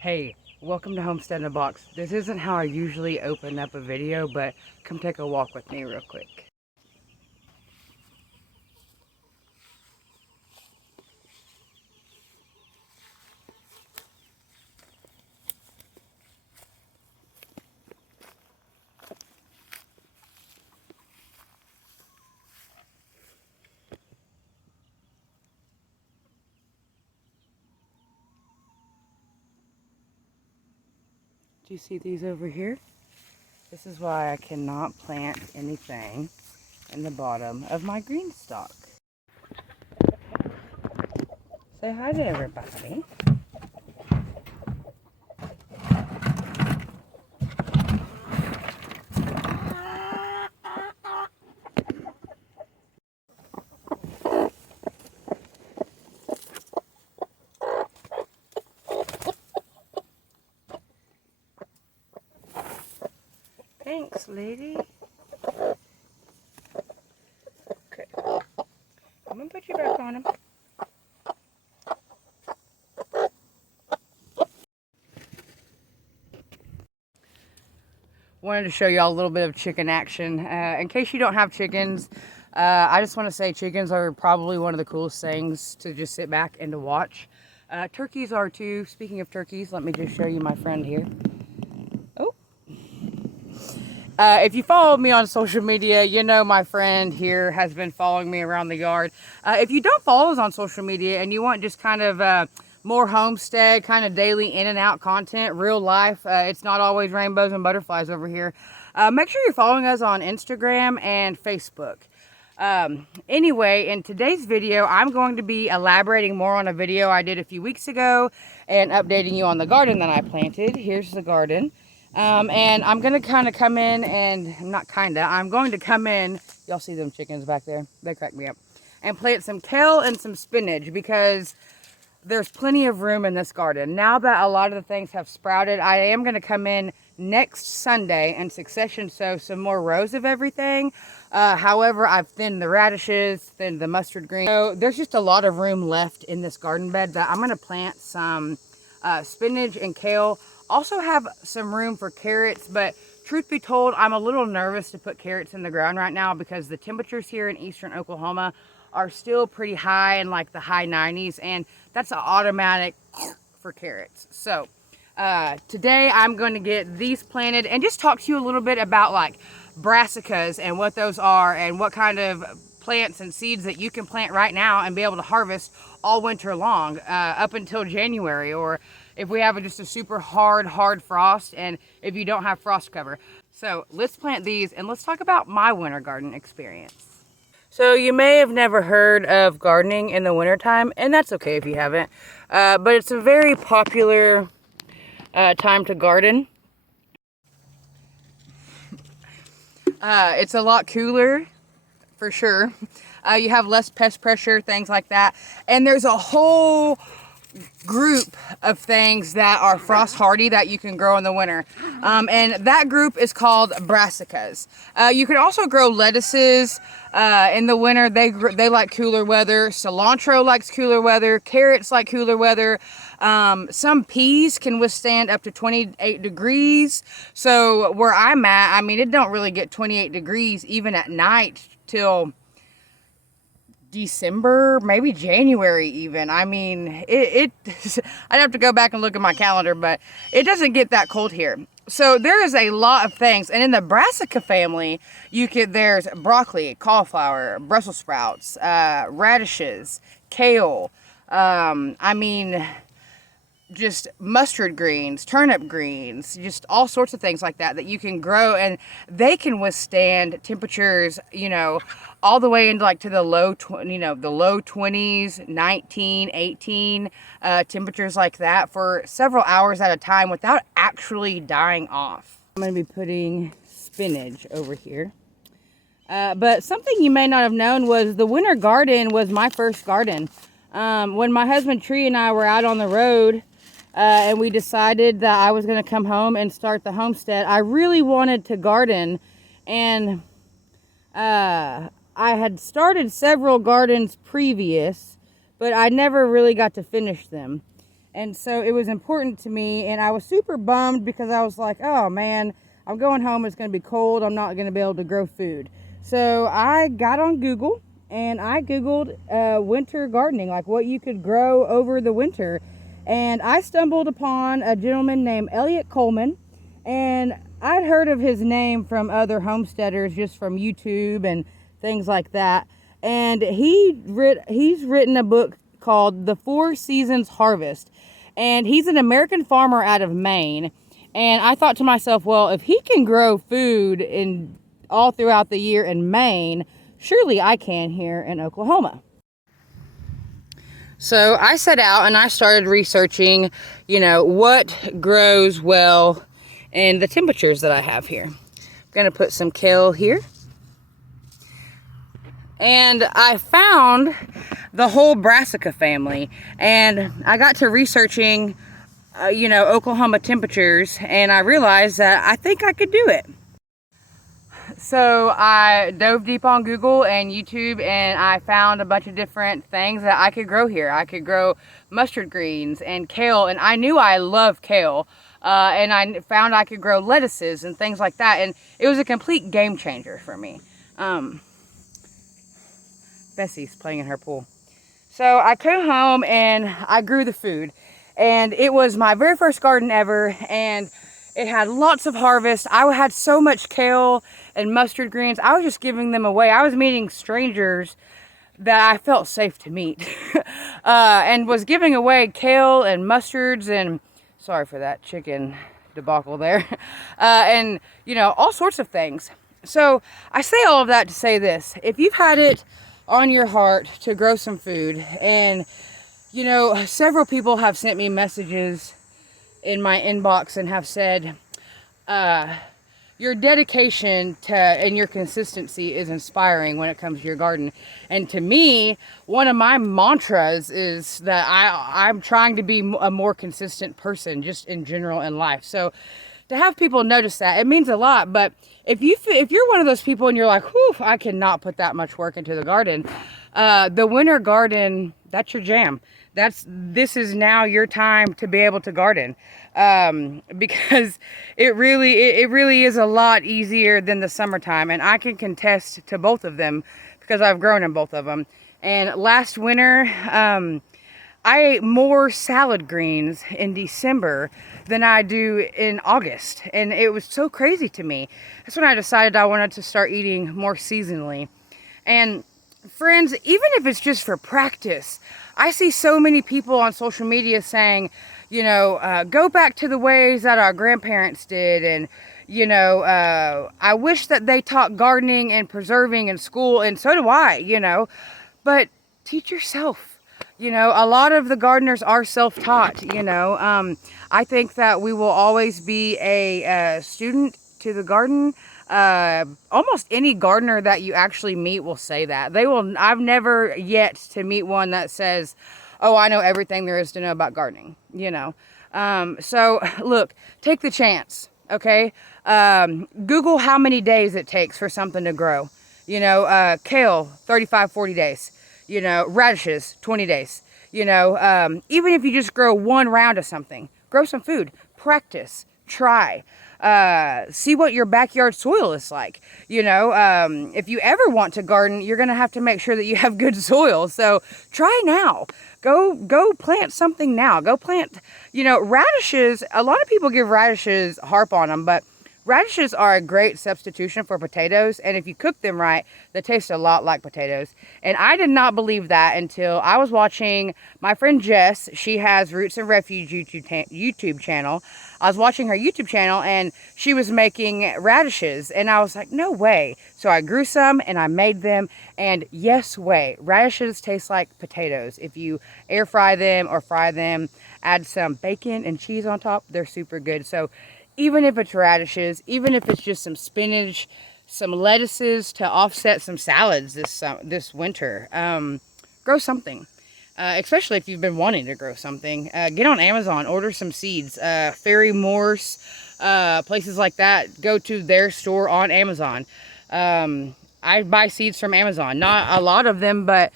Hey, welcome to Homestead in a Box. This isn't how I usually open up a video, but come take a walk with me real quick. Do you see these over here? This is why I cannot plant anything in the bottom of my green stalk. Say hi to everybody. Thanks, lady. Okay. I'm gonna put you back on him. Wanted to show y'all a little bit of chicken action. In case you don't have chickens, I just want to say chickens are probably one of the coolest things to just sit back and to watch. Turkeys are too. Speaking of turkeys, let me just show you my friend here. Oh. If you follow me on social media, you know my friend here has been following me around the yard. If you don't follow us on social media and you want just kind of more homestead, kind of daily in and out content, real life, it's not always rainbows and butterflies over here. Make sure you're following us on Instagram and Facebook. Anyway, in today's video, I'm going to be elaborating more on a video I did a few weeks ago and updating you on the garden that I planted. Here's the garden. And I'm going to kind of come in and, I'm going to come in, y'all see them chickens back there? They crack me up. And plant some kale and some spinach because there's plenty of room in this garden. Now that a lot of the things have sprouted, I am going to come in next Sunday and succession sow some more rows of everything. However, I've thinned the radishes, thinned the mustard green. So there's just a lot of room left in this garden bed that I'm going to plant some spinach and kale. Also have some room for carrots, but truth be told, I'm a little nervous to put carrots in the ground right now because the temperatures here in eastern Oklahoma are still pretty high in like the high 90s, and that's an automatic for carrots. So today I'm going to get these planted and just talk to you a little bit about like brassicas and what those are and what kind of plants and seeds that you can plant right now and be able to harvest all winter long up until January, or if we have just a super hard frost and if you don't have frost cover. So let's plant these and let's talk about my winter garden experience. So you may have never heard of gardening in the wintertime, and that's okay if you haven't, but it's a very popular time to garden. It's a lot cooler, for sure. You have less pest pressure, things like that. And there's a whole group of things that are frost hardy that you can grow in the winter. And that group is called brassicas. You can also grow lettuces in the winter. They like cooler weather. Cilantro likes cooler weather. Carrots like cooler weather. Some peas can withstand up to 28 degrees. So where I'm at, I mean, it don't really get 28 degrees even at night till December, maybe January even. I mean, I'd have to go back and look at my calendar, but it doesn't get that cold here. So there is a lot of things. And in the brassica family, there's broccoli, cauliflower, Brussels sprouts, radishes, kale. I mean, just mustard greens, turnip greens, just all sorts of things like that you can grow, and they can withstand temperatures, all the way into like to the low 20s, 19, 18, temperatures like that for several hours at a time without actually dying off. I'm going to be putting spinach over here. But something you may not have known was the winter garden was my first garden. When my husband Tree and I were out on the road, and we decided that I was going to come home and start the homestead, I really wanted to garden, and I had started several gardens previous, but I never really got to finish them. And so it was important to me, and I was super bummed because I was like, oh man, I'm going home, it's going to be cold, I'm not going to be able to grow food. So I got on Google and I Googled winter gardening, like what you could grow over the winter. And I stumbled upon a gentleman named Elliot Coleman, and I'd heard of his name from other homesteaders, just from YouTube and things like that. And he's written a book called The Four Seasons Harvest. And he's an American farmer out of Maine. And I thought to myself, well, if he can grow food in all throughout the year in Maine, surely I can here in Oklahoma. So I set out and I started researching, what grows well in the temperatures that I have here. I'm going to put some kale here. And I found the whole brassica family, and I got to researching, Oklahoma temperatures, and I realized that I think I could do it. So I dove deep on Google and YouTube, and I found a bunch of different things that I could grow here. I could grow mustard greens and kale, and I knew I love kale, and I found I could grow lettuces and things like that, and it was a complete game changer for me. Bessie's playing in her pool. So I came home and I grew the food, and it was my very first garden ever, and it had lots of harvest. I had so much kale and mustard greens. I was just giving them away. I was meeting strangers that I felt safe to meet and was giving away kale and mustards, and sorry for that chicken debacle there, and all sorts of things. So I say all of that to say this: if you've had it on your heart to grow some food, and several people have sent me messages in my inbox and have said your dedication to and your consistency is inspiring when it comes to your garden. And to me, one of my mantras is that I'm trying to be a more consistent person just in general in life. So to have people notice that, it means a lot. But if you're one of those people and you're like, whew, I cannot put that much work into the garden, the winter garden, that's your jam. This is now your time to be able to garden, because it really is a lot easier than the summertime, and I can contest to both of them because I've grown in both of them. And last winter, I ate more salad greens in December than I do in August, and it was so crazy to me. That's when I decided I wanted to start eating more seasonally. And friends, even if it's just for practice, I see so many people on social media saying, go back to the ways that our grandparents did, and I wish that they taught gardening and preserving in school, and so do I, but teach yourself. A lot of the gardeners are self-taught. I think that we will always be a student to the garden. Almost any gardener that you actually meet will say that. I've never yet to meet one that says, oh, I know everything there is to know about gardening, So look, take the chance, okay? Google how many days it takes for something to grow. Kale, 35, 40 days. Radishes, 20 days. Even if you just grow one round of something, grow some food, practice, try. See what your backyard soil is like. If you ever want to garden, you're going to have to make sure that you have good soil. So try now. Go plant something now. Go plant, radishes. A lot of people give radishes harp on them, but radishes are a great substitution for potatoes, and if you cook them right, they taste a lot like potatoes. And I did not believe that until I was watching my friend Jess. She has Roots and Refuge YouTube channel. I was watching her YouTube channel, and she was making radishes, and I was like, no way. So I grew some, and I made them, and yes way, radishes taste like potatoes. If you air fry them or fry them, add some bacon and cheese on top, they're super good. So even if it's radishes, even if it's just some spinach, some lettuces to offset some salads this winter, grow something. Especially if you've been wanting to grow something. Get on Amazon, order some seeds. Fairy Morse, places like that, go to their store on Amazon. I buy seeds from Amazon. Not a lot of them, but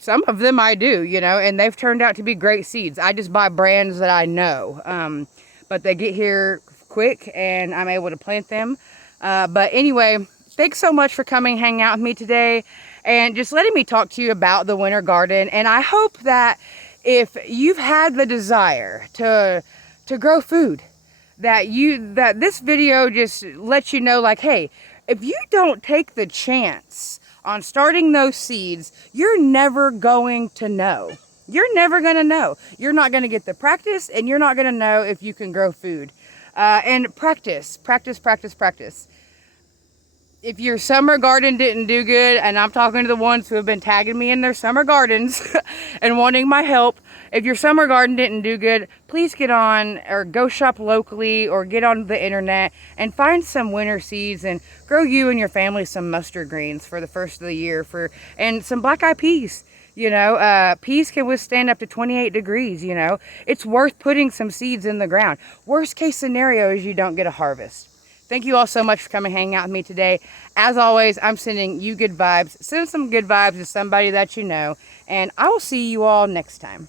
some of them I do, you know, and they've turned out to be great seeds. I just buy brands that I know, but they get here quick and I'm able to plant them. But anyway, thanks so much for coming hang out with me today and just letting me talk to you about the winter garden. And I hope that if you've had the desire to grow food, that this video just lets you know, like, hey, if you don't take the chance on starting those seeds, you're never going to know. You're never going to know. You're not going to get the practice, and you're not going to know if you can grow food. And practice. If your summer garden didn't do good, and I'm talking to the ones who have been tagging me in their summer gardens and wanting my help, if your summer garden didn't do good, please get on or go shop locally or get on the internet and find some winter seeds and grow you and your family some mustard greens for the first of the year, and some black-eyed peas. You know, peas can withstand up to 28 degrees, you know. It's worth putting some seeds in the ground. Worst case scenario is you don't get a harvest. Thank you all so much for coming hang out with me today. As always, I'm sending you good vibes. Send some good vibes to somebody that you know. And I will see you all next time.